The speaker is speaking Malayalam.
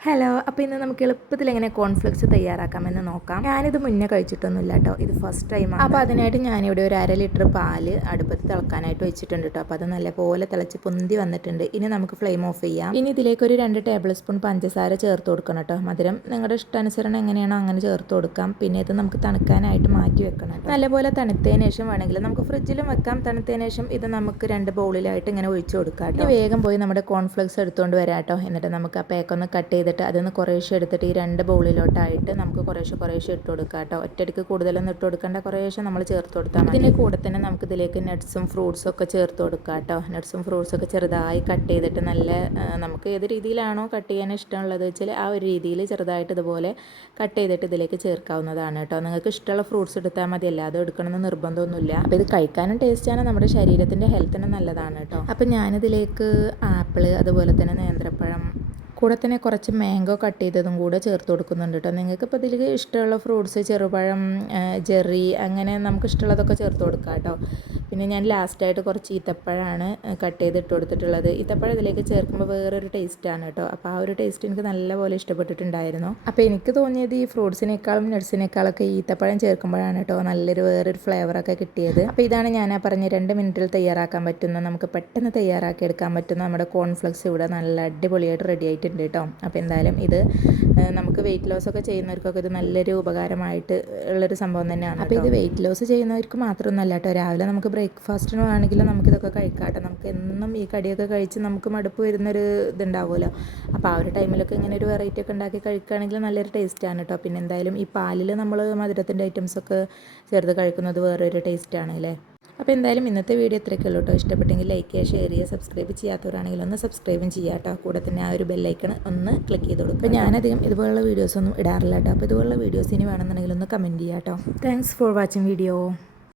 ഹലോ അപ്പോൾ ഇന്ന് നമുക്ക് എളുപ്പത്തിൽ എങ്ങനെ കോൺഫ്ലെക്സ് തയ്യാറാക്കാമെന്ന് നോക്കാം. ഞാനിത് മുന്നേ കഴിച്ചിട്ടൊന്നുമില്ല കേട്ടോ ഇത് ഫസ്റ്റ് ടൈമാണ് അപ്പോൾ അതിനായിട്ട് ഞാനിവിടെ ഒരു അര ലിറ്റർ പാൽ അടുപ്പത്ത് തിളക്കാനായിട്ട് വെച്ചിട്ടുണ്ട് കേട്ടോ അപ്പോൾ അത് നല്ലപോലെ തിളച്ച് പൊന്തി വന്നിട്ടുണ്ട്. ഇനി നമുക്ക് ഫ്ലെയിം ഓഫ് ചെയ്യാം. ഇനി ഇതിലേക്ക് ഒരു രണ്ട് ടേബിൾ സ്പൂൺ പഞ്ചസാര ചേർത്ത് കൊടുക്കണം കേട്ടോ മധുരം നിങ്ങളുടെ ഇഷ്ടാനുസരണം എങ്ങനെയാണോ അങ്ങനെ ചേർത്ത് കൊടുക്കാം. പിന്നെ ഇത് നമുക്ക് തണുക്കാനായിട്ട് മാറ്റി വെക്കണം നല്ലപോലെ തണുത്തതിന് ശേഷം വേണമെങ്കിൽ നമുക്ക് ഫ്രിഡ്ജിലും വെക്കാം. തണുത്തതിന് ശേഷം ഇത് നമുക്ക് രണ്ട് ബൗളിലായിട്ട് ഇങ്ങനെ ഒഴിച്ചു കൊടുക്കാം വേഗം പോയി നമ്മുടെ കോൺഫ്ലെക്സ് എടുത്തുകൊണ്ട് വരാം കേട്ടോ എന്നിട്ട് നമുക്ക് ആ പേക്കൊന്ന് കട്ട് ചെയ്തിട്ട് അതിൽ നിന്ന് കുറേശ്ശെ എടുത്തിട്ട് ഈ രണ്ട് ബൗളിലോട്ടായിട്ട് നമുക്ക് കുറേശ്ശെ കുറേശ്ശെ ഇട്ട് കൊടുക്കാം കേട്ടോ. ഒറ്റയടിക്ക് കൂടുതലൊന്നും ഇട്ട് കൊടുക്കേണ്ട കുറേശ്ശെ നമ്മൾ ചേർത്ത് കൊടുത്താൽ മതി. ഇതിന്റെ കൂടെ തന്നെ നമുക്ക് ഇതിലേക്ക് നട്ട്സും ഫ്രൂട്ട്സും ഒക്കെ ചേർത്ത് കൊടുക്കാം കേട്ടോ. നട്ട്സും ഫ്രൂട്ട്സും ഒക്കെ ചെറുതായി കട്ട് ചെയ്തിട്ട് നല്ല നമുക്ക് ഏത് രീതിയിലാണോ കട്ട് ചെയ്യാൻ ഇഷ്ടമുള്ളത് വെച്ചാൽ ആ ഒരു രീതിയിൽ ചെറുതായിട്ട് ഇതുപോലെ കട്ട് ചെയ്തിട്ട് ഇതിലേക്ക് ചേർക്കാവുന്നതാണ് കേട്ടോ. നിങ്ങൾക്ക് ഇഷ്ടമുള്ള ഫ്രൂട്ട്സ് എടുത്താൽ മതി അല്ലാതെ എടുക്കണമെന്ന് നിർബന്ധമൊന്നുമില്ല. അപ്പോൾ ഇത് കഴിക്കാനും ടേസ്റ്റാണ് നമ്മുടെ ശരീരത്തിന്റെ ഹെൽത്തിന് നല്ലതാണ് കേട്ടോ. അപ്പോൾ ഞാനിതിലേക്ക് ആപ്പിൾ അതുപോലെ തന്നെ നേന്ത്രപ്പഴം കൂടെ തന്നെ കുറച്ച് മാംഗോ കട്ട് ചെയ്തതും കൂടെ ചേർത്ത് കൊടുക്കുന്നുണ്ട് കേട്ടോ. നിങ്ങൾക്ക് ഇപ്പോൾ ഇതിൽ ഇഷ്ടമുള്ള ഫ്രൂട്ട്സ് ചെറുപഴം ജെറി അങ്ങനെ നമുക്ക് ഇഷ്ടമുള്ളതൊക്കെ ചേർത്ത് കൊടുക്കാം കേട്ടോ. പിന്നെ ഞാൻ ലാസ്റ്റായിട്ട് കുറച്ച് ഈത്തപ്പഴമാണ് കട്ട് ചെയ്ത് ഇട്ട് കൊടുത്തിട്ടുള്ളത്. ഈത്തപ്പഴം ഇതിലേക്ക് ചേർക്കുമ്പോൾ വേറൊരു ടേസ്റ്റാണ് കേട്ടോ. അപ്പോൾ ആ ഒരു ടേസ്റ്റ് എനിക്ക് നല്ലപോലെ ഇഷ്ടപ്പെട്ടിട്ടുണ്ടായിരുന്നു. അപ്പോൾ എനിക്ക് തോന്നിയത് ഈ ഫ്രൂട്ട്സിനേക്കാളും നട്ട്സിനേക്കാളൊക്കെ ഈത്തപ്പഴം ചേർക്കുമ്പോഴാണ് കേട്ടോ നല്ലൊരു വേറൊരു ഫ്ലേവറൊക്കെ കിട്ടിയത്. അപ്പോൾ ഇതാണ് ഞാൻ ആ പറഞ്ഞ രണ്ട് മിനിറ്റിൽ തയ്യാറാക്കാൻ പറ്റുന്ന നമുക്ക് പെട്ടെന്ന് തയ്യാറാക്കി എടുക്കാൻ പറ്റുന്ന നമ്മുടെ കോൺഫ്ലെക്സ് ഇവിടെ നല്ല അടിപൊളിയായിട്ട് റെഡി ആയിട്ടുണ്ട് കേട്ടോ. അപ്പോൾ എന്തായാലും ഇത് നമുക്ക് വെയിറ്റ് ലോസ് ഒക്കെ ചെയ്യുന്നവർക്കൊക്കെ ഇത് നല്ലൊരു ഉപകാരമായിട്ട് ഉള്ളൊരു സംഭവം തന്നെയാണ് അപ്പോൾ ഇത് വെയിറ്റ് ലോസ് ചെയ്യുന്നവർക്ക് മാത്രമൊന്നുമല്ല കേട്ടോ. രാവിലെ നമുക്ക് ബ്രേക്ക്ഫാസ്റ്റിന് വേണമെങ്കിലും നമുക്കിതൊക്കെ കഴിക്കാം കേട്ടോ നമുക്ക് എന്നും ഈ കടിയൊക്കെ കഴിച്ച് നമുക്ക് മടുപ്പ് വരുന്നൊരു ഇതുണ്ടാവുമല്ലോ. അപ്പോൾ ആ ഒരു ടൈമിലൊക്കെ ഇങ്ങനെ ഒരു വെറൈറ്റി ഒക്കെ ഉണ്ടാക്കി കഴിക്കുകയാണെങ്കിൽ നല്ലൊരു ടേസ്റ്റാണ് കേട്ടോ പിന്നെ എന്തായാലും ഈ പാലിൽ നമ്മൾ മധുരത്തിന്റെ ഐറ്റംസൊക്കെ ചേർത്ത് കഴിക്കുന്നത് വേറൊരു ടേസ്റ്റാണ് അല്ലേ അപ്പോൾ എന്തായാലും ഇന്നത്തെ വീഡിയോ ഇത്രയൊക്കെ ഉള്ളൂ കേട്ടോ ഇഷ്ടപ്പെട്ടെങ്കിൽ ലൈക്ക് ചെയ്യുക ഷെയർ ചെയ്യുക സബ്സ്ക്രൈബ് ചെയ്യാത്തവരാണെങ്കിൽ ഒന്ന് സബ്സ്ക്രൈബും ചെയ്യുക കേട്ടോ കൂടെ തന്നെ ആ ഒരു ബെല്ലൈക്കൺ ഒന്ന് ക്ലിക്ക് ചെയ്ത് കൊടുക്കും അപ്പോൾ ഞാനധികം ഇതുപോലുള്ള വീഡിയോസൊന്നും ഇടാറില്ല കേട്ടോ അപ്പോൾ ഇതുപോലുള്ള വീഡിയോസ് ഇനി വേണമെന്നുണ്ടെങ്കിൽ ഒന്ന് കമന്റ് ചെയ്യാം കേട്ടോ താങ്ക്സ് ഫോർ വാച്ചിങ് വീഡിയോ